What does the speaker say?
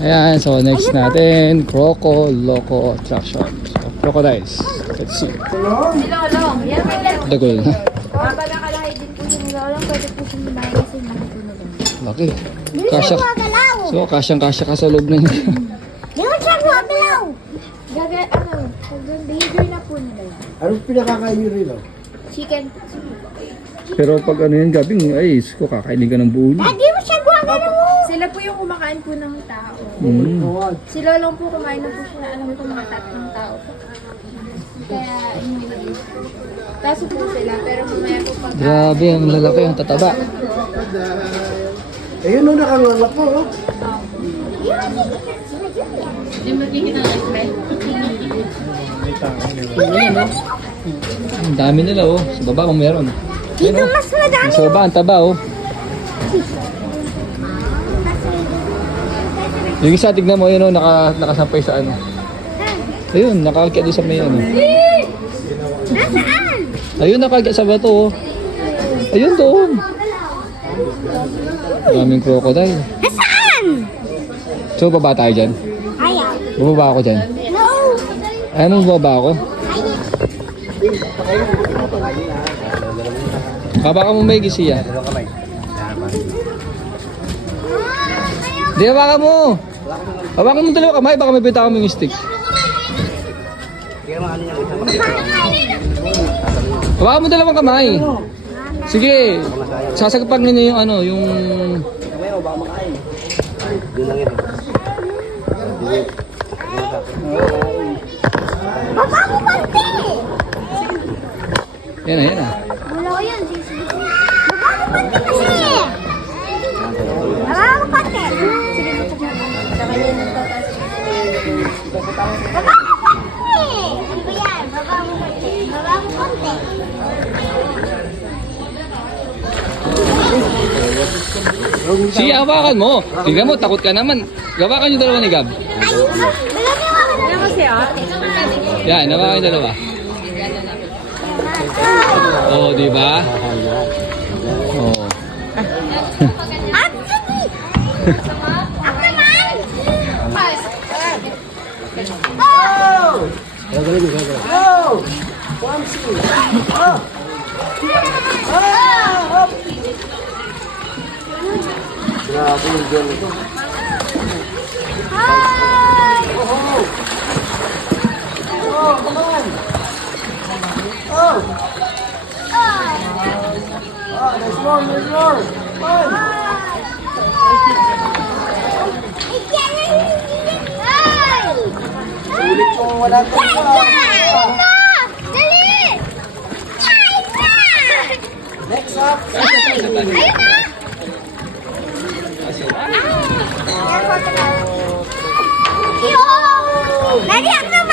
Ayan, so next natin, Croco Loco attraction. So, crocodiles. Let's see. Lolong, yan may lalo. Dagol na. Mabalakalahay din po si Lolong, pwede po siya lumayan kasi makitunog. Laki. Kasya. So, kasyang-kasya ka sa loob na yun. Di mo siya gumagalaw. Behavior na po nila yan. Anong pinakakain nyo rin? Chicken. Pero pag ano yan, gabing, ay, ko kakainin ka ng buo niya. Di mo siya gumagalaw. Sila po yung kumakain po ng tao. Si Lolong po kumain na po siya na alam ko mga tatlong tao po. Kaya hindi kaso po sila, pero kumaya po pag... Grabe, ang lalaki, ang tataba. Ayun nung nakangalak po. Oh. Ang dami nila, oh. Sa baba kung meron. Dito mas madami. Sa baba, ang taba, oh. Yung isa, tignan mo, yun, oh, nakasampay sa ano. Ayun, nakakakit doon sa may ano. Nasaan? Ayun, nakakakit sa bato, oh. Ayun, doon. Daming crocodile. Nasaan? So, baba tayo dyan. Ayaw. Bumaba ako dyan. No. Anong bumaba ako? Baba ka mo may gisiya. Di, hawakan mo. Hawakan mo dalawa kamay, baka may bita kaming stick. Hawakan mo dalawang kamay. Sige, sasagpag ninyo yung ano, yung... Baba mo konti. Yan na, yan na. Wala ko yan. Baba mo konti kasi. Baba mo konti. Sige, baba mo konti. Ano ba yan? Baba mo konti. Baba mo konti. Sige, hawakan mo. Tignan mo, takot ka naman. Hawakan yung dalawa ni Gab. Ayun ka. Wala mo siya. Yan, hawakan yung dalawa. Oh, di ba? Oh. At sige. At naman. Oh! Gagaling, gagaling. Oh! Oh! Oh! Grabe yung girl ito. Hi! Oh, come on! Oh! Oh, nice roll, nice roll! Fun! Ulit yung wala Next up! Daddy, ako